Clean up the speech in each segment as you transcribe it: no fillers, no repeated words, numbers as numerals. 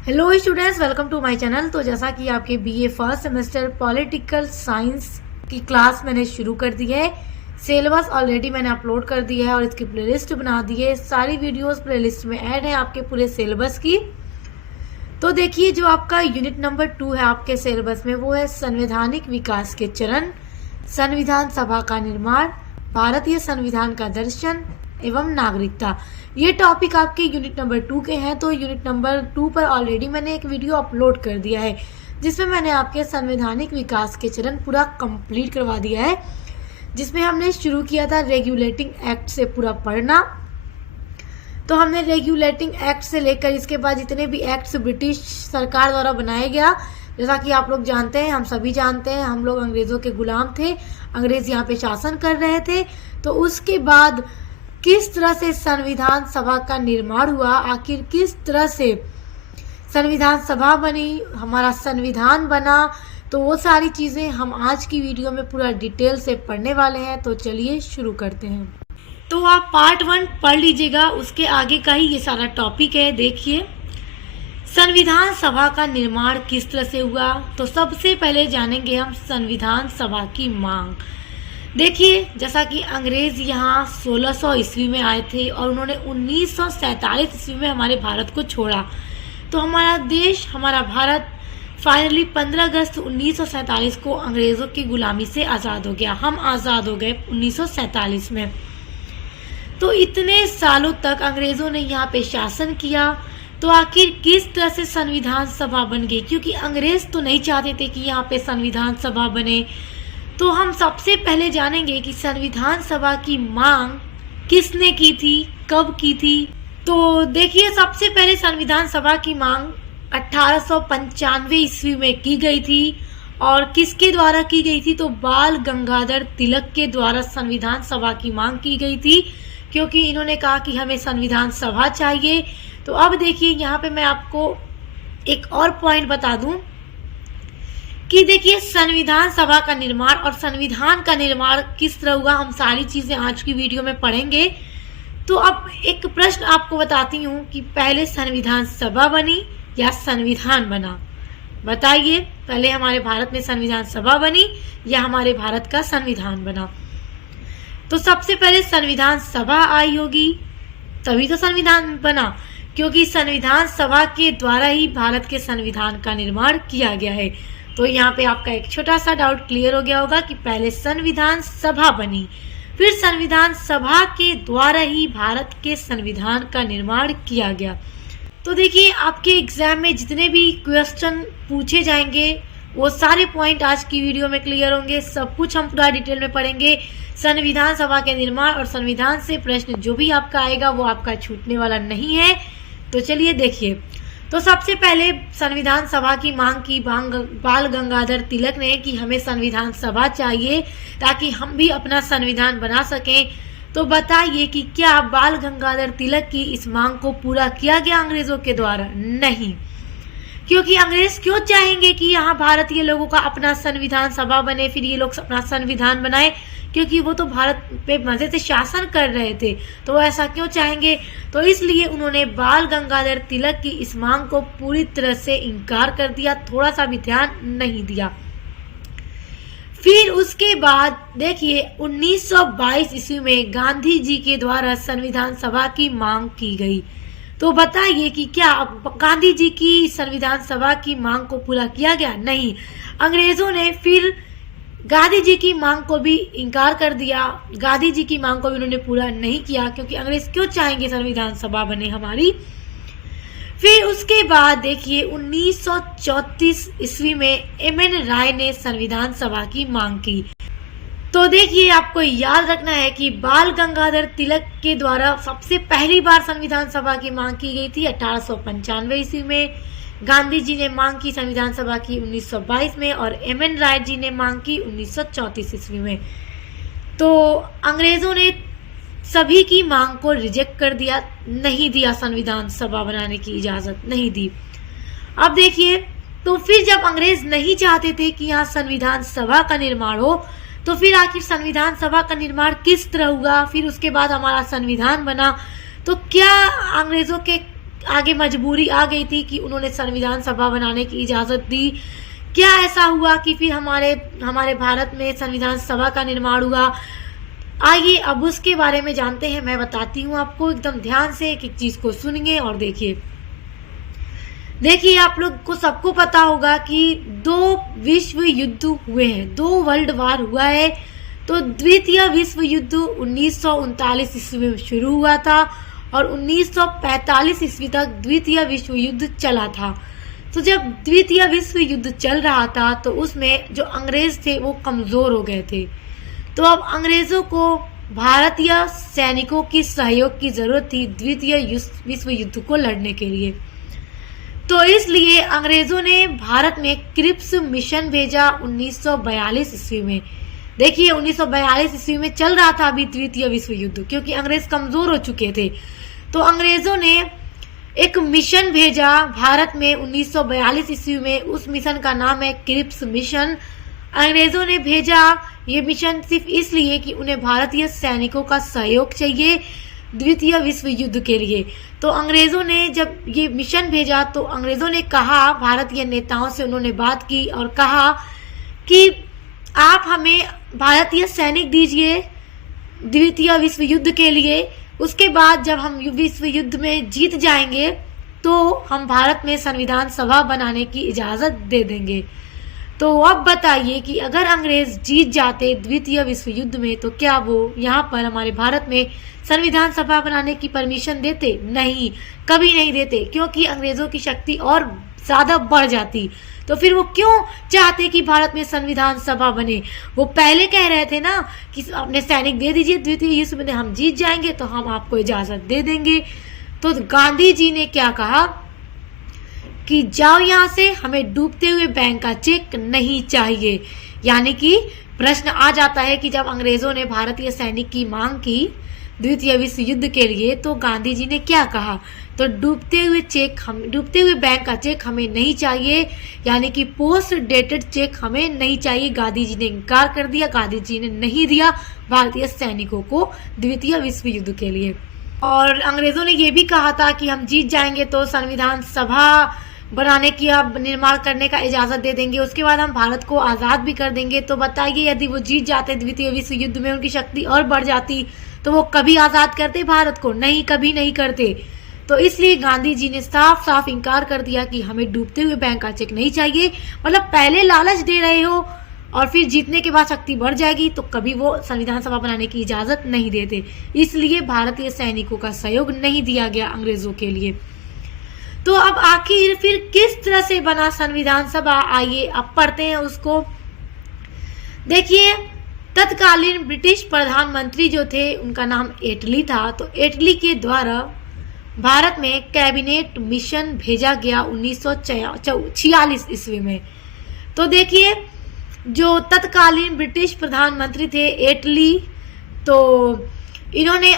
Hello students, welcome to my channel. तो जैसा कि आपके BA first semester political science की क्लास मैंने शुरू कर दी है। सिलेबस ऑलरेडी मैंने अपलोड कर दिया है और इसकी प्लेलिस्ट बना दी है। सारी वीडियोस प्लेलिस्ट में ऐड है आपके पूरे सिलेबस की। तो देखिए, जो आपका यूनिट नंबर 2 है आपके सिलेबस में, वो है संवैधानिक विकास के चरण, संविधान सभा का निर्माण, भारतीय संविधान का दर्शन एवं नागरिकता। ये टॉपिक आपके यूनिट नंबर 2 के हैं। तो यूनिट नंबर 2 पर ऑलरेडी मैंने एक वीडियो अपलोड कर दिया है जिसमें मैंने आपके संवैधानिक विकास के चरण पूरा कंप्लीट करवा दिया है, जिसमें हमने शुरू किया था रेगुलेटिंग एक्ट से पूरा पढ़ना। तो हमने रेगुलेटिंग एक्ट से लेकर इसके बाद जितने भी एक्ट्स ब्रिटिश सरकार द्वारा बनाए गया, जैसा कि आप लोग जानते हैं, हम सभी जानते हैं, हम लोग अंग्रेज़ों के गुलाम थे, अंग्रेज यहाँ पे शासन कर रहे थे। तो उसके बाद किस तरह से संविधान सभा का निर्माण हुआ, आखिर किस तरह से संविधान सभा बनी, हमारा संविधान बना, तो वो सारी चीज़ें हम आज की वीडियो में पूरा डिटेल से पढ़ने वाले हैं। तो चलिए शुरू करते हैं। तो आप पार्ट 1 पढ़ लीजिएगा, उसके आगे का ही ये सारा टॉपिक है। देखिए, संविधान सभा का निर्माण किस तरह से हुआ। तो सबसे पहले जानेंगे हम संविधान सभा की मांग। देखिए, जैसा कि अंग्रेज यहाँ 1600 ईस्वी में आए थे और उन्होंने 1947 ईस्वी में हमारे भारत को छोड़ा। तो हमारा देश, हमारा भारत फाइनली 15 अगस्त 1947 को अंग्रेज़ों की गुलामी से आज़ाद हो गया। हम आज़ाद हो गए 1947 में। तो इतने सालों तक अंग्रेज़ों ने यहाँ पे शासन किया। तो आखिर किस तरह से संविधान सभा बन गई, क्योंकि अंग्रेज़ तो नहीं चाहते थे कि यहाँ पे संविधान सभा बने। तो हम सबसे पहले जानेंगे कि संविधान सभा की मांग किसने की थी, कब की थी। तो देखिए, सबसे पहले संविधान सभा की मांग 1895 ईस्वी में की गई थी। और किसके द्वारा की गई थी, तो बाल गंगाधर तिलक के द्वारा संविधान सभा की मांग की गई थी, क्योंकि इन्होंने कहा कि हमें संविधान सभा चाहिए। तो अब देखिए, यहाँ पे मैं आपको एक और पॉइंट बता दूं कि देखिए, संविधान सभा का निर्माण और संविधान का निर्माण किस तरह हुआ, हम सारी चीजें आज की वीडियो में पढ़ेंगे। तो अब एक प्रश्न आपको बताती हूँ कि पहले संविधान सभा बनी या संविधान बना, बताइए। पहले हमारे भारत में संविधान सभा बनी या हमारे भारत का संविधान बना। तो सबसे पहले संविधान सभा आई होगी, तभी तो संविधान बना, क्योंकि संविधान सभा के द्वारा ही भारत के संविधान का निर्माण किया गया है। तो यहाँ पे आपका एक छोटा सा डाउट क्लियर हो गया होगा कि पहले संविधान सभा बनी, फिर संविधान सभा के द्वारा ही भारत के संविधान का निर्माण किया गया। तो देखिए, आपके एग्जाम में जितने भी क्वेश्चन पूछे जाएंगे वो सारे पॉइंट आज की वीडियो में क्लियर होंगे। सब कुछ हम पूरा डिटेल में पढ़ेंगे। संविधान सभा के निर्माण और संविधान से प्रश्न जो भी आपका आएगा वो आपका छूटने वाला नहीं है। तो चलिए देखिए, तो सबसे पहले संविधान सभा की मांग की बाल गंगाधर तिलक ने कि हमें संविधान सभा चाहिए ताकि हम भी अपना संविधान बना सकें। तो बताइए कि क्या बाल गंगाधर तिलक की इस मांग को पूरा किया गया अंग्रेजों के द्वारा? नहीं, क्योंकि अंग्रेज क्यों चाहेंगे कि यहाँ भारतीय लोगों का अपना संविधान सभा बने, फिर ये लोग अपना संविधान बनाए, क्योंकि वो तो भारत पे मजे से शासन कर रहे थे। तो वो ऐसा क्यों चाहेंगे? तो इसलिए उन्होंने बाल गंगाधर तिलक की इस मांग को पूरी तरह से इनकार कर दिया, थोड़ा सा भी ध्यान नहीं दिया। फिर उसके बाद देखिए, 1922 ईस्वी में गांधी जी के द्वारा संविधान सभा की मांग की गई। तो बताइए कि क्या गांधी जी की संविधान सभा की मांग को पूरा किया गया? नहीं, अंग्रेजों ने फिर गांधी जी की मांग को भी इनकार कर दिया। गांधी जी की मांग को भी उन्होंने पूरा नहीं किया, क्योंकि अंग्रेज क्यों चाहेंगे संविधान सभा बने हमारी। फिर उसके बाद देखिए, 1934 ईस्वी में एम.एन. राय ने संविधान सभा की मांग की। तो देखिए, आपको याद रखना है कि बाल गंगाधर तिलक के द्वारा सबसे पहली बार संविधान सभा की मांग की गई थी 1895 ईस्वी में। गांधी जी ने मांग की संविधान सभा की 1922 में और एम.एन. राय जी ने मांग की 1934 ईस्वी में। तो अंग्रेजों ने सभी की मांग को रिजेक्ट कर दिया, नहीं दिया, संविधान सभा बनाने की इजाजत नहीं दी। अब देखिए, तो फिर जब अंग्रेज नहीं चाहते थे कि यहाँ संविधान सभा का निर्माण हो, तो फिर आखिर संविधान सभा का निर्माण किस तरह हुआ, फिर उसके बाद हमारा संविधान बना। तो क्या अंग्रेजों के आगे मजबूरी आ गई थी कि उन्होंने संविधान सभा बनाने की इजाज़त दी। क्या ऐसा हुआ कि फिर हमारे भारत में संविधान सभा का निर्माण हुआ? आइए अब उसके बारे में जानते हैं। मैं बताती हूँ आपको, एकदम ध्यान से एक एक चीज़ को सुनिए और देखिए आप लोग को सबको पता होगा कि 2 विश्व युद्ध हुए हैं, 2 वर्ल्ड वार हुआ है। तो द्वितीय विश्व युद्ध 1939 ईस्वी में शुरू हुआ था और 1945 ईस्वी तक द्वितीय विश्व युद्ध चला था। तो जब द्वितीय विश्व युद्ध चल रहा था तो उसमें जो अंग्रेज थे वो कमज़ोर हो गए थे। तो अब अंग्रेज़ों को भारतीय सैनिकों की सहयोग की ज़रूरत थी द्वितीय विश्व युद्ध को लड़ने के लिए। तो इसलिए अंग्रेज़ों ने भारत में क्रिप्स मिशन भेजा 1942 ईस्वी में। देखिए 1942 ईस्वी में चल रहा था अभी द्वितीय विश्व युद्ध, क्योंकि अंग्रेज़ कमज़ोर हो चुके थे। तो अंग्रेज़ों ने एक मिशन भेजा भारत में 1942 ईस्वी में। उस मिशन का नाम है क्रिप्स मिशन। अंग्रेज़ों ने भेजा ये मिशन सिर्फ इसलिए कि उन्हें भारतीय सैनिकों का सहयोग चाहिए द्वितीय विश्व युद्ध के लिए। तो अंग्रेज़ों ने जब ये मिशन भेजा तो अंग्रेज़ों ने कहा, भारतीय नेताओं से उन्होंने बात की और कहा कि आप हमें भारतीय सैनिक दीजिए द्वितीय विश्व युद्ध के लिए। उसके बाद जब हम विश्व युद्ध में जीत जाएंगे तो हम भारत में संविधान सभा बनाने की इजाज़त दे देंगे। तो अब बताइए कि अगर अंग्रेज जीत जाते द्वितीय विश्व युद्ध में तो क्या वो यहाँ पर हमारे भारत में संविधान सभा बनाने की परमिशन देते? नहीं, कभी नहीं देते, क्योंकि अंग्रेज़ों की शक्ति और ज़्यादा बढ़ जाती। तो फिर वो क्यों चाहते कि भारत में संविधान सभा बने? वो पहले कह रहे थे ना कि अपने सैनिक दे दीजिए द्वितीय युद्ध में, हम जीत जाएंगे तो हम आपको इजाज़त दे देंगे। तो गांधी जी ने क्या कहा कि जाओ यहाँ से, हमें डूबते हुए बैंक का चेक नहीं चाहिए। यानी कि प्रश्न आ जाता है कि जब अंग्रेज़ों ने भारतीय सैनिक की मांग की द्वितीय विश्व युद्ध के लिए तो गांधी जी ने क्या कहा? तो डूबते हुए बैंक का चेक हमें नहीं चाहिए, यानी कि पोस्ट डेटेड चेक हमें नहीं चाहिए। गांधी जी ने इनकार कर दिया, गांधी जी ने नहीं दिया भारतीय सैनिकों को द्वितीय विश्व युद्ध के लिए। और अंग्रेज़ों ने ये भी कहा था कि हम जीत जाएंगे तो संविधान सभा बनाने की अब निर्माण करने का इजाज़त दे देंगे, उसके बाद हम भारत को आज़ाद भी कर देंगे। तो बताइए यदि वो जीत जाते द्वितीय विश्व युद्ध में, उनकी शक्ति और बढ़ जाती, तो वो कभी आज़ाद करते भारत को? नहीं, कभी नहीं करते। तो इसलिए गांधी जी ने साफ साफ इनकार कर दिया कि हमें डूबते हुए बैंक का चेक नहीं चाहिए। मतलब पहले लालच दे रहे हो और फिर जीतने के बाद शक्ति बढ़ जाएगी तो कभी वो संविधान सभा बनाने की इजाज़त नहीं देते। इसलिए भारतीय सैनिकों का सहयोग नहीं दिया गया अंग्रेज़ों के लिए। तो अब आखिर फिर किस तरह से बना संविधान सभा, आइए अब पढ़ते हैं उसको। देखिए तत्कालीन ब्रिटिश प्रधानमंत्री जो थे उनका नाम एटली था। तो एटली के द्वारा भारत में कैबिनेट मिशन भेजा गया 1946 ईस्वी में। तो देखिए जो तत्कालीन ब्रिटिश प्रधानमंत्री थे एटली, तो इन्होंने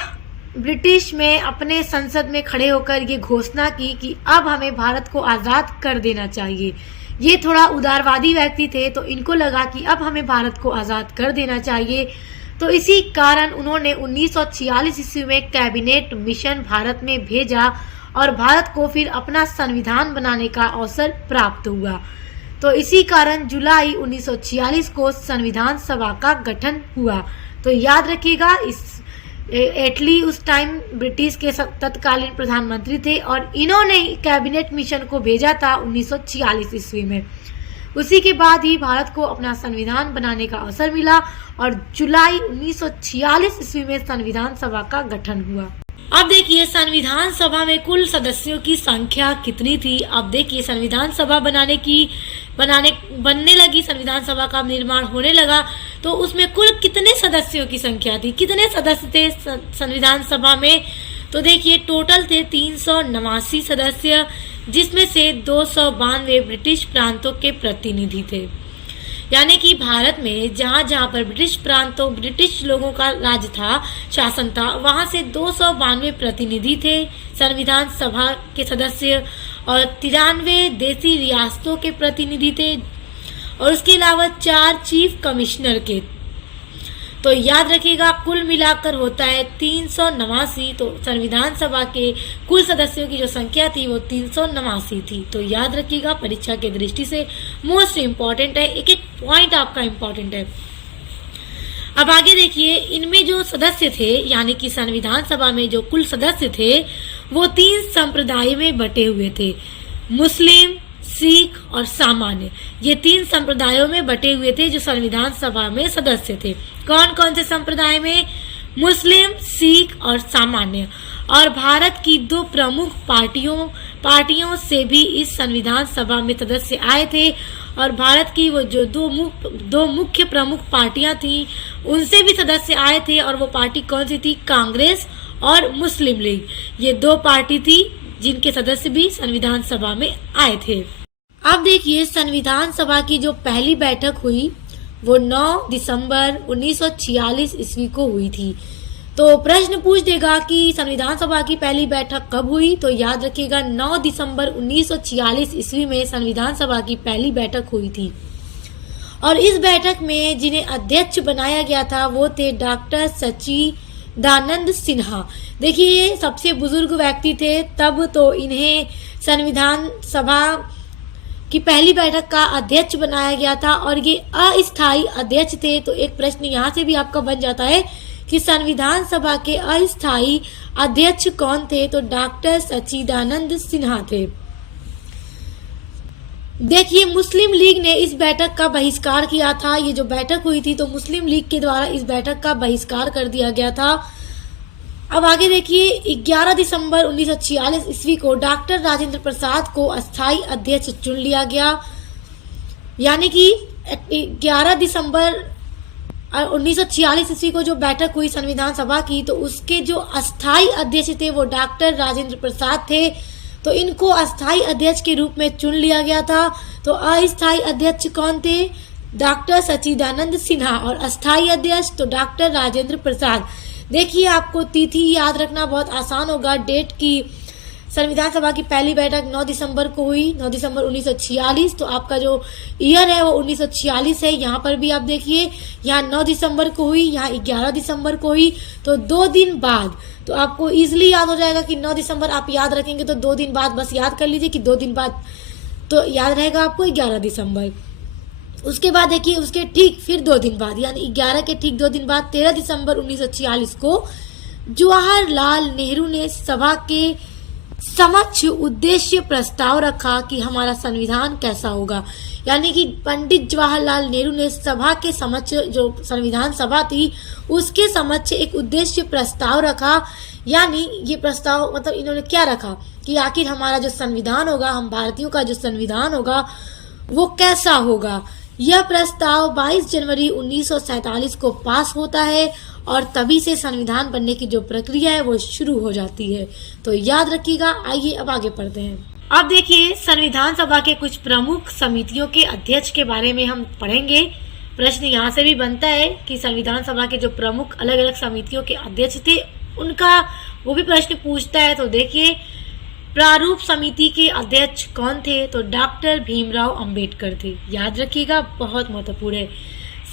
ब्रिटिश में अपने संसद में खड़े होकर ये घोषणा की कि अब हमें भारत को आज़ाद कर देना चाहिए। ये थोड़ा उदारवादी व्यक्ति थे तो इनको लगा कि अब हमें भारत को आज़ाद कर देना चाहिए। तो इसी कारण उन्होंने 1946 ईस्वी में कैबिनेट मिशन भारत में भेजा और भारत को फिर अपना संविधान बनाने का अवसर प्राप्त हुआ। तो इसी कारण जुलाई 1946 को संविधान सभा का गठन हुआ। तो याद रखिएगा, इस एटली उस टाइम ब्रिटिश के तत्कालीन प्रधानमंत्री थे और इन्होंने कैबिनेट मिशन को भेजा था 1946 ईस्वी में। उसी के बाद ही भारत को अपना संविधान बनाने का अवसर मिला और जुलाई 1946 ईस्वी में संविधान सभा का गठन हुआ। अब देखिए संविधान सभा में कुल सदस्यों की संख्या कितनी थी। अब देखिए संविधान सभा बनने लगी, संविधान सभा का निर्माण होने लगा तो उसमें कुल कितने सदस्यों की संख्या थी, कितने सदस्य थे संविधान सभा में? तो देखिए टोटल थे 389 सदस्य, जिसमें से 292 ब्रिटिश प्रांतों के प्रतिनिधि थे। यानी कि भारत में जहाँ जहाँ पर ब्रिटिश लोगों का राज था, शासन था, वहाँ से 292 प्रतिनिधि थे संविधान सभा के सदस्य और 93 देसी रियासतों के प्रतिनिधि थे और उसके अलावा 4 चीफ कमिश्नर के। तो याद रखिएगा कुल मिलाकर होता है 389। तो संविधान सभा के कुल सदस्यों की जो संख्या थी वो 389 थी। तो याद रखिएगा परीक्षा के दृष्टि से मोस्ट इम्पॉर्टेंट है, एक एक पॉइंट आपका इम्पॉर्टेंट है। अब आगे देखिए, इनमें जो सदस्य थे यानी कि संविधान सभा में जो कुल सदस्य थे वो 3 संप्रदाय में बटे हुए थे, मुस्लिम, सिख और सामान्य। ये 3 संप्रदायों में बटे हुए थे जो संविधान सभा में सदस्य थे। कौन कौन से संप्रदाय में? मुस्लिम, सिख और सामान्य। और भारत की 2 प्रमुख पार्टियों से भी इस संविधान सभा में सदस्य आए थे। और भारत की वो जो दो मुख्य प्रमुख पार्टियां थी उनसे भी सदस्य आए थे। और वो पार्टी कौन सी थी? कांग्रेस और मुस्लिम लीग। ये 2 पार्टी थी जिनके सदस्य भी संविधान सभा में आए थे। अब देखिए, संविधान सभा की जो पहली बैठक हुई वो 9 दिसंबर 1946 ईस्वी को हुई थी। तो प्रश्न पूछ देगा कि संविधान सभा की पहली बैठक कब हुई? तो याद रखिएगा 9 दिसंबर 1946 ईस्वी में संविधान सभा की पहली बैठक हुई थी। और इस बैठक में जिन्हें अध्यक्ष बनाया गया था वो थे डॉक्टर सच्चिदानंद सिन्हा। देखिए, ये सबसे बुजुर्ग व्यक्ति थे तब, तो इन्हें संविधान सभा की पहली बैठक का अध्यक्ष बनाया गया था और ये अस्थायी अध्यक्ष थे। तो एक प्रश्न यहाँ से भी आपका बन जाता है कि संविधान सभा के अस्थायी अध्यक्ष कौन थे? तो डॉक्टर सच्चिदानंद सिन्हा थे। देखिए, मुस्लिम लीग ने इस बैठक का बहिष्कार किया था। ये जो बैठक हुई थी तो मुस्लिम लीग के द्वारा इस बैठक का बहिष्कार कर दिया गया था। अब आगे देखिए, 11 दिसंबर 1946 ईस्वी को डॉक्टर राजेंद्र प्रसाद को अस्थायी अध्यक्ष चुन लिया गया। यानी कि 11 दिसंबर 1946 ईस्वी को जो बैठक हुई संविधान सभा की तो उसके जो अस्थायी अध्यक्ष थे वो डॉक्टर राजेंद्र प्रसाद थे। तो इनको अस्थायी अध्यक्ष के रूप में चुन लिया गया था। तो अस्थायी अध्यक्ष कौन थे? डॉक्टर सच्चिदानंद सिन्हा। और अस्थायी अध्यक्ष तो डॉक्टर राजेंद्र प्रसाद। देखिए, आपको तिथि याद रखना बहुत आसान होगा। डेट की संविधान सभा की पहली बैठक 9 दिसंबर को हुई, 9 दिसंबर 1946। तो आपका जो ईयर है वो 1946 है। यहाँ पर भी आप देखिए, यहाँ 9 दिसंबर को हुई, यहाँ 11 दिसंबर को हुई। तो 2 दिन बाद, तो आपको इजीली याद हो जाएगा कि 9 दिसंबर आप याद रखेंगे तो 2 दिन बाद बस याद कर लीजिए कि 2 दिन बाद, तो याद रहेगा आपको 11 दिसंबर। उसके बाद देखिए, उसके ठीक फिर 2 दिन बाद यानी 11 के ठीक 2 दिन बाद 13 दिसंबर 1946 को जवाहरलाल नेहरू ने सभा के समक्ष उद्देश्य प्रस्ताव रखा कि हमारा संविधान कैसा होगा। यानी कि पंडित जवाहरलाल नेहरू ने सभा के समक्ष, जो संविधान सभा थी उसके समक्ष एक उद्देश्य प्रस्ताव रखा। यानी ये प्रस्ताव मतलब इन्होंने क्या रखा कि आखिर हमारा जो संविधान होगा, हम भारतीयों का जो संविधान होगा वो कैसा होगा। यह प्रस्ताव 22 जनवरी 1947 को पास होता है और तभी से संविधान बनने की जो प्रक्रिया है वो शुरू हो जाती है। तो याद रखिएगा। आइए अब आगे पढ़ते हैं। अब देखिए, संविधान सभा के कुछ प्रमुख समितियों के अध्यक्ष के बारे में हम पढ़ेंगे। प्रश्न यहाँ से भी बनता है कि संविधान सभा के जो प्रमुख अलग अलग समितियों के अध्यक्ष थे उनका वो भी प्रश्न पूछता है। तो देखिए, प्रारूप समिति के अध्यक्ष कौन थे? तो डॉक्टर भीमराव अंबेडकर थे। याद रखिएगा, बहुत महत्वपूर्ण है।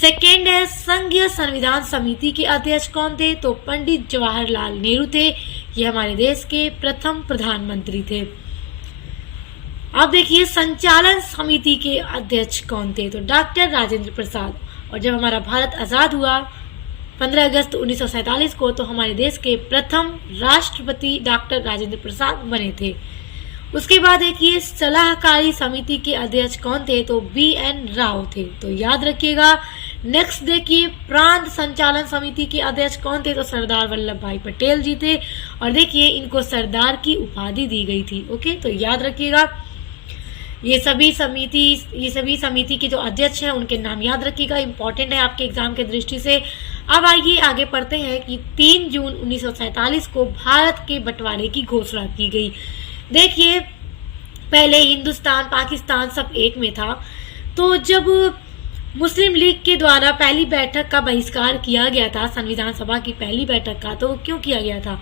सेकेंड है, संघीय संविधान समिति के अध्यक्ष कौन थे? तो पंडित जवाहरलाल नेहरू थे। ये हमारे देश के प्रथम प्रधानमंत्री थे। अब देखिए, संचालन समिति के अध्यक्ष कौन थे? तो डॉक्टर राजेंद्र प्रसाद। और जब हमारा भारत आजाद हुआ 15 अगस्त 1947 को तो हमारे देश के प्रथम राष्ट्रपति डॉक्टर राजेंद्र प्रसाद बने थे। उसके बाद देखिए, सलाहकारी समिति के अध्यक्ष कौन थे? तो BN राव थे। तो याद रखिएगा। नेक्स्ट देखिए, प्रांत संचालन समिति के अध्यक्ष कौन थे? तो सरदार वल्लभ भाई पटेल जी थे। और देखिए, इनको सरदार की उपाधि दी गई थी। ओके, तो याद रखिएगा। ये सभी समिति के जो अध्यक्ष हैं उनके नाम याद रखिएगा, इंपॉर्टेंट है आपके एग्जाम के दृष्टि से। अब आइए आगे पढ़ते हैं कि 3 जून 1947 को भारत के बंटवारे की घोषणा की गई। देखिए, पहले हिंदुस्तान पाकिस्तान सब एक में था। तो जब मुस्लिम लीग के द्वारा पहली बैठक का बहिष्कार किया गया था, संविधान सभा की पहली बैठक का, तो वो क्यों किया गया था?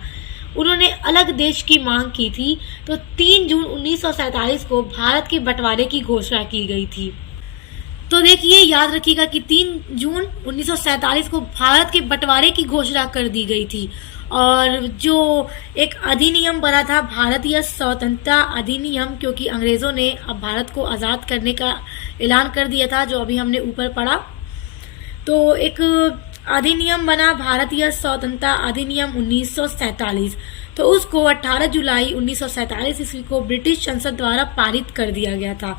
उन्होंने अलग देश की मांग की थी। तो 3 जून 1947 को भारत के बंटवारे की घोषणा की गई थी। तो देखिए, याद रखिएगा कि 3 जून 1947 को भारत के बंटवारे की घोषणा कर दी गई थी और जो एक अधिनियम बना था भारतीय स्वतंत्रता अधिनियम, क्योंकि अंग्रेज़ों ने अब भारत को आज़ाद करने का ऐलान कर दिया था, जो अभी हमने ऊपर पढ़ा। तो एक अधिनियम बना भारतीय स्वतंत्रता अधिनियम 1947। तो उसको 18 जुलाई 1947 ईस्वी को ब्रिटिश संसद द्वारा पारित कर दिया गया था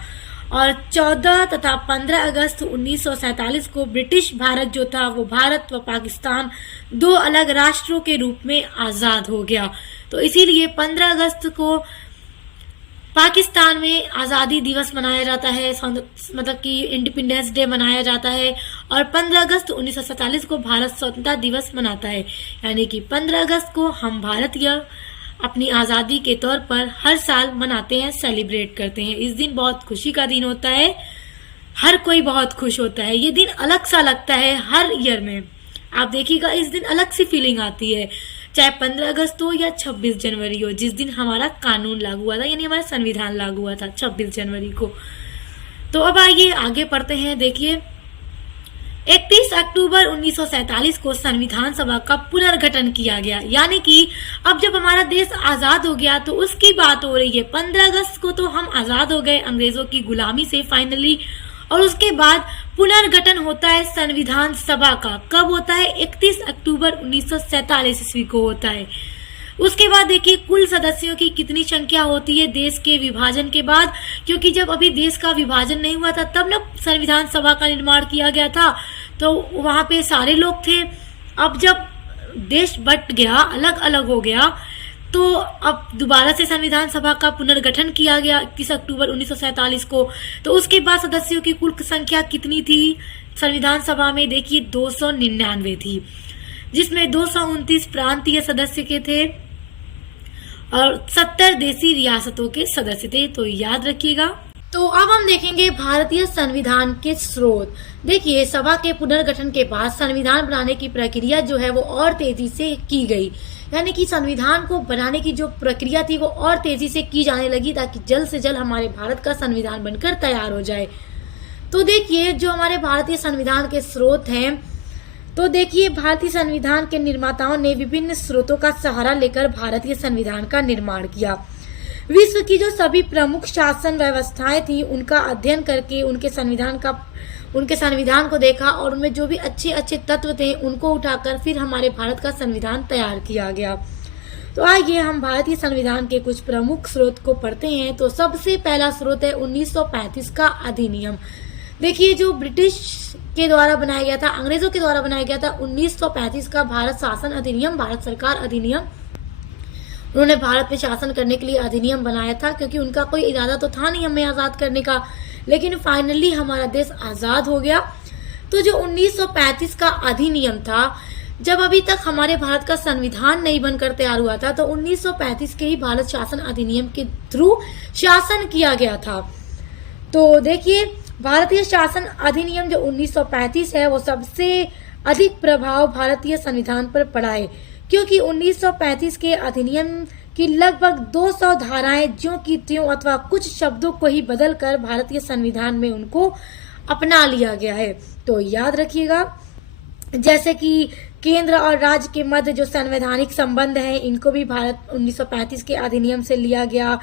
और 14 तथा 15 अगस्त 1947 को ब्रिटिश भारत जो था वो भारत व पाकिस्तान 2 अलग राष्ट्रों के रूप में आज़ाद हो गया। तो इसीलिए 15 अगस्त को पाकिस्तान में आज़ादी दिवस मनाया जाता है, मतलब कि इंडिपेंडेंस डे मनाया जाता है, और 15 अगस्त 1947 को भारत स्वतंत्रता दिवस मनाता है। यानी कि 15 अगस्त को हम भारतीय अपनी आज़ादी के तौर पर हर साल मनाते हैं, सेलिब्रेट करते हैं। इस दिन बहुत खुशी का दिन होता है, हर कोई बहुत खुश होता है। ये दिन अलग सा लगता है हर ईयर में, आप देखिएगा इस दिन अलग सी फीलिंग आती है, चाहे 15 अगस्त हो या 26 जनवरी हो, जिस दिन हमारा कानून लागू हुआ था, यानी हमारा संविधान लागू हुआ था 26 जनवरी को। तो अब आइए आगे पढ़ते हैं। देखिए, 31 अक्टूबर 1947 को संविधान सभा का पुनर्गठन किया गया, यानी कि अब जब हमारा देश आज़ाद हो गया तो उसकी बात हो रही है। 15 अगस्त को तो हम आज़ाद हो गए अंग्रेज़ों की गुलामी से फाइनली, और उसके बाद पुनर्गठन होता है संविधान सभा का। कब होता है? 31 अक्टूबर 1947 ईस्वी को होता है। उसके बाद देखिए कुल सदस्यों की कितनी संख्या होती है देश के विभाजन के बाद, क्योंकि जब अभी देश का विभाजन नहीं हुआ था तब ना संविधान सभा का निर्माण किया गया था, तो वहाँ पे सारे लोग थे। अब जब देश बट गया, अलग अलग हो गया, तो अब दोबारा से संविधान सभा का पुनर्गठन किया गया 31 अक्टूबर 1947 को। तो उसके बाद सदस्यों की कुल संख्या कितनी थी संविधान सभा में? देखिए 299 थी, जिसमें 229 प्रांतीय सदस्य के थे और 70 देशी रियासतों के सदस्य थे। तो याद रखिएगा। तो अब हम देखेंगे भारतीय संविधान के स्रोत। देखिए, सभा के पुनर्गठन के बाद संविधान बनाने की प्रक्रिया जो है वो और तेजी से की गई, यानी कि संविधान को बनाने की जो प्रक्रिया थी वो और तेजी से की जाने लगी, ताकि जल्द से जल्द हमारे भारत का संविधान बनकर तैयार हो जाए। तो देखिए, जो हमारे भारतीय संविधान के स्रोत हैं, तो देखिए भारतीय संविधान के निर्माताओं ने विभिन्न स्रोतों का सहारा लेकर भारतीय संविधान का निर्माण किया। विश्व की जो सभी प्रमुख शासन व्यवस्थाएं थी उनका अध्ययन करके उनके संविधान को देखा और उनमें जो भी अच्छे अच्छे तत्व थे उनको उठाकर फिर हमारे भारत का संविधान तैयार किया गया। तो आइए हम भारतीय संविधान के कुछ प्रमुख स्रोत को पढ़ते हैं। तो सबसे पहला स्रोत है 1935 का अधिनियम। देखिए, जो ब्रिटिश के द्वारा बनाया गया था, अंग्रेजों के द्वारा बनाया गया था 1935 का भारत शासन अधिनियम, भारत सरकार अधिनियम। उन्होंने भारत में शासन करने के लिए अधिनियम बनाया था, क्योंकि उनका कोई इरादा तो था नहीं हमें आज़ाद करने का, लेकिन फाइनली हमारा देश आज़ाद हो गया। तो जो 1935 का अधिनियम था, जब अभी तक हमारे भारत का संविधान नहीं बनकर तैयार हुआ था, तो 1935 के ही भारत शासन अधिनियम के थ्रू शासन किया गया था। तो देखिए, भारतीय शासन अधिनियम जो 1935 है वो सबसे अधिक प्रभाव भारतीय संविधान पर पड़ा है, क्योंकि 1935 के अधिनियम की लगभग 200 धाराएं ज्यों की त्यों अथवा कुछ शब्दों को ही बदलकर भारतीय संविधान में उनको अपना लिया गया है। तो याद रखिएगा, जैसे कि केंद्र और राज्य के मध्य जो संवैधानिक संबंध है इनको भी भारत 1935 के अधिनियम से लिया गया।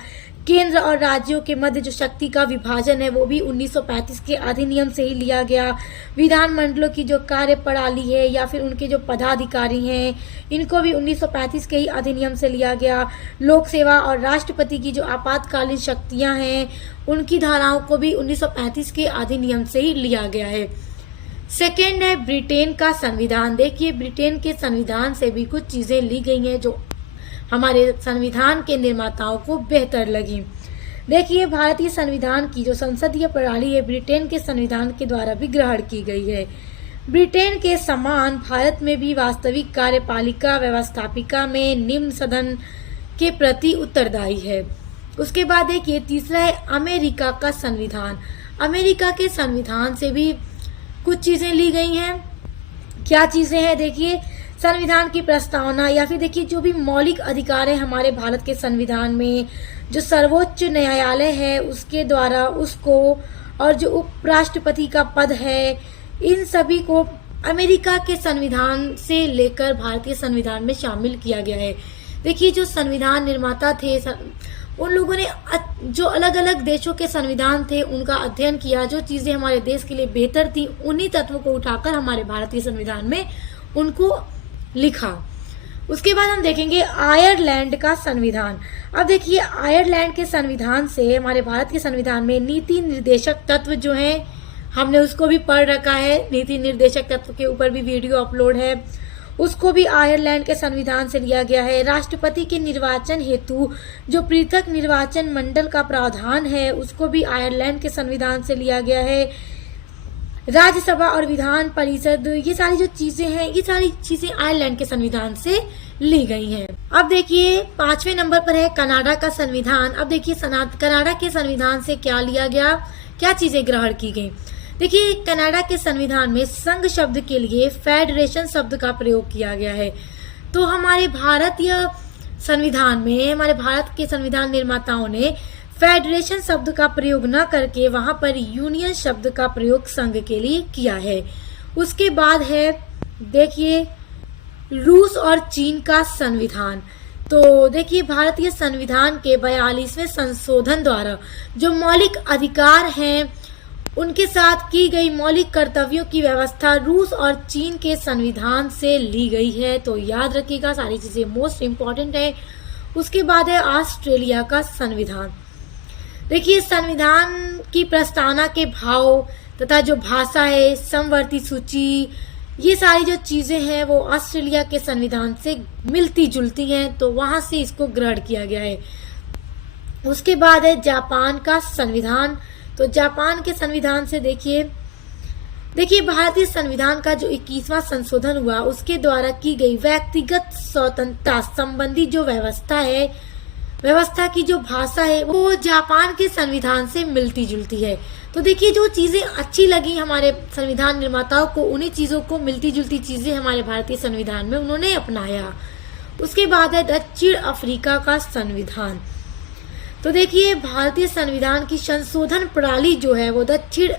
केंद्र और राज्यों के मध्य जो शक्ति का विभाजन है वो भी 1935 के अधिनियम से ही लिया गया। विधानमंडलों की जो कार्य प्रणाली है या फिर उनके जो पदाधिकारी हैं इनको भी 1935 के ही अधिनियम से लिया गया। लोक सेवा और राष्ट्रपति की जो आपातकालीन शक्तियां हैं उनकी धाराओं को भी 1935 के अधिनियम से ही लिया गया है। सेकेंड है ब्रिटेन का संविधान। देखिए, ब्रिटेन के संविधान से भी कुछ चीजें ली गई हैं जो हमारे संविधान के निर्माताओं को बेहतर लगी। देखिए, भारतीय संविधान की जो संसदीय प्रणाली है ब्रिटेन के संविधान के द्वारा भी ग्रहण की गई है। ब्रिटेन के समान भारत में भी वास्तविक कार्यपालिका व्यवस्थापिका में निम्न सदन के प्रति उत्तरदायी है। उसके बाद देखिए, तीसरा है अमेरिका का संविधान। अमेरिका के संविधान से भी कुछ चीजें ली गई हैं। क्या चीजें हैं? देखिए, संविधान की प्रस्तावना या फिर देखिए जो भी मौलिक अधिकार है हमारे भारत के संविधान में, जो सर्वोच्च न्यायालय है उसके द्वारा उसको और जो उपराष्ट्रपति का पद है, इन सभी को अमेरिका के संविधान से लेकर भारतीय संविधान में शामिल किया गया है। देखिए, जो संविधान निर्माता थे उन लोगों ने जो अलग अलग देशों के संविधान थे उनका अध्ययन किया, जो चीज़ें हमारे देश के लिए बेहतर थी उन्हीं तत्वों को उठाकर हमारे भारतीय संविधान में उनको लिखा। उसके बाद हम देखेंगे आयरलैंड का संविधान। अब देखिए, आयरलैंड के संविधान से हमारे भारत के संविधान में नीति निर्देशक तत्व जो हैं, हमने उसको भी पढ़ रखा है। नीति निर्देशक तत्व के ऊपर भी वीडियो अपलोड है, उसको भी आयरलैंड के संविधान से लिया गया है। राष्ट्रपति के निर्वाचन हेतु जो पृथक निर्वाचन मंडल का प्रावधान है, उसको भी आयरलैंड के संविधान से लिया गया है। राज्यसभा और विधान परिषद, ये सारी जो चीजें हैं, ये सारी चीजें आयरलैंड के संविधान से ली गई हैं। अब देखिए, 5वें नंबर पर है कनाडा का संविधान। अब देखिए, कनाडा के संविधान से क्या लिया गया, क्या चीजें ग्रहण की गई। देखिए, कनाडा के संविधान में संघ शब्द के लिए फेडरेशन शब्द का प्रयोग किया गया है। तो हमारे भारतीय संविधान में, हमारे भारत के संविधान निर्माताओं ने फेडरेशन शब्द का प्रयोग न करके वहां पर यूनियन शब्द का प्रयोग संघ के लिए किया है। उसके बाद है, देखिए, रूस और चीन का संविधान। तो देखिए, भारतीय संविधान के 42वें संशोधन द्वारा जो मौलिक अधिकार हैं उनके साथ की गई मौलिक कर्तव्यों की व्यवस्था रूस और चीन के संविधान से ली गई है। तो याद रखिएगा, सारी चीजें मोस्ट इम्पॉर्टेंट है। उसके बाद है ऑस्ट्रेलिया का संविधान। देखिए, संविधान की प्रस्तावना के भाव तथा जो भाषा है, समवर्ती सूची, ये सारी जो चीजें हैं वो ऑस्ट्रेलिया के संविधान से मिलती जुलती हैं, तो वहां से इसको ग्रहण किया गया है। उसके बाद है जापान का संविधान। तो जापान के संविधान से देखिए, भारतीय संविधान का जो 21वां संशोधन हुआ उसके द्वारा की गई व्यक्तिगत स्वतंत्रता संबंधी जो व्यवस्था है, व्यवस्था की जो भाषा है वो जापान के संविधान से मिलती जुलती है। तो देखिए, जो चीजें अच्छी लगी हमारे संविधान निर्माताओं को, उन्हीं चीजों को, मिलती जुलती चीजें हमारे भारतीय संविधान में उन्होंने अपनाया। उसके बाद है दक्षिण अफ्रीका का संविधान। तो देखिए, भारतीय संविधान की संशोधन प्रणाली जो है वो दक्षिण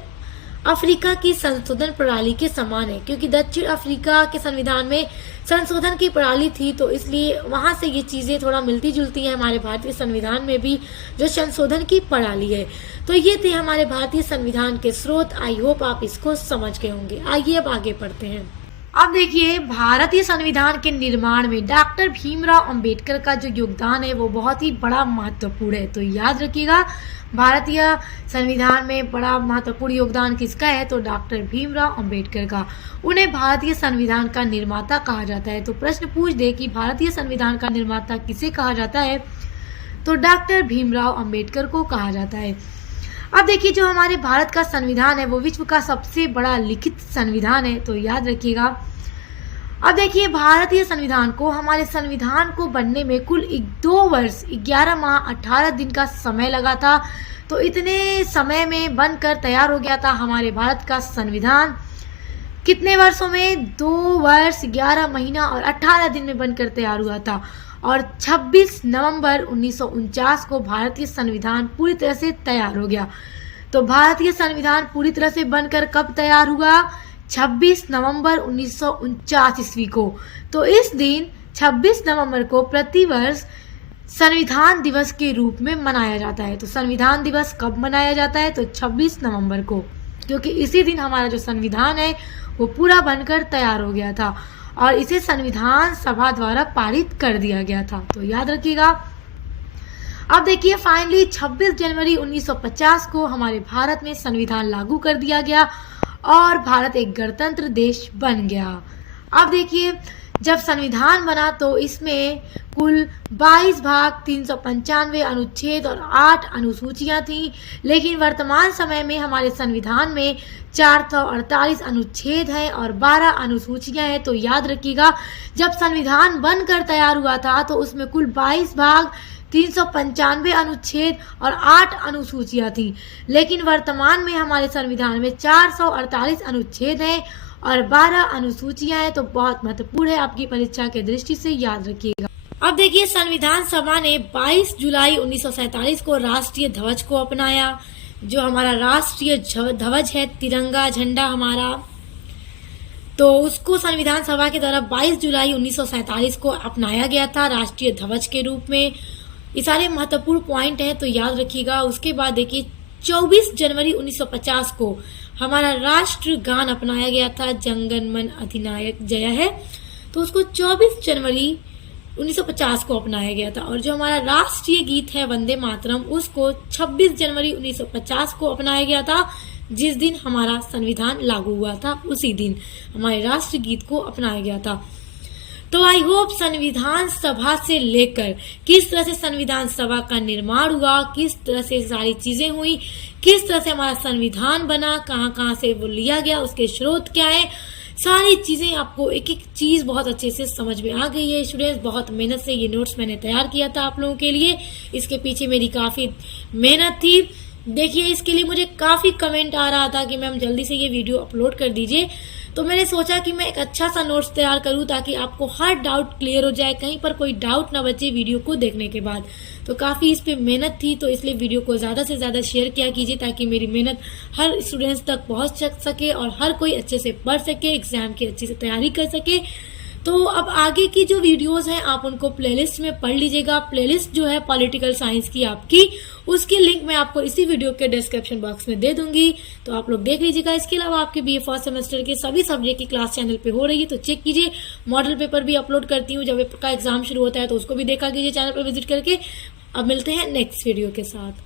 अफ्रीका की संशोधन प्रणाली के समान है, क्योंकि दक्षिण अफ्रीका के संविधान में संशोधन की प्रणाली थी, तो इसलिए वहां से ये चीजें थोड़ा मिलती जुलती हैं हमारे भारतीय संविधान में भी जो संशोधन की प्रणाली है। तो ये थे हमारे भारतीय संविधान के स्रोत। आई होप आप इसको समझ गए होंगे। आइए अब आगे पढ़ते हैं। अब देखिए, भारतीय संविधान के निर्माण में डॉक्टर भीमराव अंबेडकर का जो योगदान है वो बहुत ही बड़ा महत्वपूर्ण है। तो याद रखिएगा, भारतीय संविधान में बड़ा महत्वपूर्ण योगदान किसका है, तो डॉक्टर भीमराव अंबेडकर का। उन्हें भारतीय संविधान का निर्माता कहा जाता है। तो प्रश्न पूछ दे कि भारतीय संविधान का निर्माता किसे कहा जाता है, तो डॉक्टर भीमराव अंबेडकर को कहा जाता है। अब देखिए, जो हमारे भारत का संविधान है वो विश्व का सबसे बड़ा लिखित संविधान है। तो याद रखिएगा। अब देखिए, भारतीय संविधान को, हमारे संविधान को बनने में कुल 2 वर्ष 11 माह 18 दिन का समय लगा था। तो इतने समय में बनकर तैयार हो गया था हमारे भारत का संविधान। कितने वर्षों में, 2 वर्ष 11 महीना और 18 दिन में बनकर तैयार हुआ था। और 26 नवंबर 1949 को भारतीय संविधान पूरी तरह से तैयार हो गया। तो भारतीय संविधान पूरी तरह से बनकर कब तैयार हुआ, 26 नवंबर 1949 ईस्वी को। तो इस दिन 26 नवंबर को प्रतिवर्ष संविधान दिवस के रूप में मनाया जाता है। तो संविधान दिवस कब मनाया जाता है, तो 26 नवंबर को, क्योंकि इसी दिन हमारा जो संविधान है वो पूरा बनकर तैयार हो गया था और इसे संविधान सभा द्वारा पारित कर दिया गया था। तो याद रखिएगा। अब देखिए, फाइनली 26 जनवरी 1950 को हमारे भारत में संविधान लागू कर दिया गया और भारत एक गणतंत्र देश बन गया। अब देखिए, जब संविधान बना तो इसमें कुल 22 भाग, 395 अनुच्छेद और 8 अनुसूचियां थीं, लेकिन वर्तमान समय में हमारे संविधान में 448 अनुच्छेद हैं और 12 अनुसूचियां हैं। तो याद रखिएगा, जब संविधान बनकर तैयार हुआ था तो उसमें कुल 22 भाग, 395 अनुच्छेद और 8 अनुसूचियां थी, लेकिन वर्तमान में हमारे संविधान में 448 अनुच्छेद हैं और 12 अनुसूचियां हैं। तो बहुत महत्वपूर्ण है, आपकी परीक्षा के दृष्टि से याद रखिएगा। अब देखिए, संविधान सभा ने 22 जुलाई 1947 को राष्ट्रीय ध्वज को अपनाया। जो हमारा राष्ट्रीय ध्वज है, तिरंगा झंडा हमारा, तो उसको संविधान सभा के द्वारा 22 जुलाई 1947 को अपनाया गया था राष्ट्रीय ध्वज के रूप में। ये सारे महत्वपूर्ण पॉइंट हैं तो याद रखिएगा। उसके बाद देखिए 24 जनवरी 1950 को हमारा राष्ट्रगान अपनाया गया था, जनगण मन अधिनायक जय है, तो उसको 24 जनवरी 1950 को अपनाया गया था। और जो हमारा राष्ट्रीय गीत है वंदे मातरम, उसको 26 जनवरी 1950 को अपनाया गया था, जिस दिन हमारा संविधान लागू हुआ था उसी दिन हमारे राष्ट्रीय गीत को अपनाया गया था। तो आई होप संविधान सभा से लेकर किस तरह से संविधान सभा का निर्माण हुआ, किस तरह से सारी चीजें हुई, किस तरह से हमारा संविधान बना, कहाँ कहाँ से वो लिया गया, उसके स्रोत क्या है, सारी चीजें आपको एक एक चीज बहुत अच्छे से समझ में आ गई है। स्टूडेंट्स, बहुत मेहनत से ये नोट्स मैंने तैयार किया था आप लोगों के लिए, इसके पीछे मेरी काफी मेहनत थी। देखिए, इसके लिए मुझे काफी कमेंट आ रहा था कि मैम जल्दी से ये वीडियो अपलोड कर दीजिए, तो मैंने सोचा कि मैं एक अच्छा सा नोट्स तैयार करूं ताकि आपको हर डाउट क्लियर हो जाए, कहीं पर कोई डाउट ना बचे वीडियो को देखने के बाद। तो काफी इस पे मेहनत थी, तो इसलिए वीडियो को ज्यादा से ज्यादा शेयर किया कीजिए ताकि मेरी मेहनत हर स्टूडेंट्स तक पहुंच सके और हर कोई अच्छे से पढ़ सके, एग्जाम की अच्छे से तैयारी कर सके। तो अब आगे की जो वीडियोस हैं आप उनको प्लेलिस्ट में पढ़ लीजिएगा। प्लेलिस्ट जो है पॉलिटिकल साइंस की आपकी, उसकी लिंक मैं आपको इसी वीडियो के डिस्क्रिप्शन बॉक्स में दे दूंगी, तो आप लोग देख लीजिएगा। इसके अलावा आपके बीए फर्स्ट सेमेस्टर के सभी सब्जेक्ट की क्लास चैनल पे हो रही है, तो चेक कीजिए। मॉडल पेपर भी अपलोड करती हूँ, जब का एग्जाम शुरू होता है तो उसको भी देखा कीजिए चैनल पर विजिट करके। अब मिलते हैं नेक्स्ट वीडियो के साथ।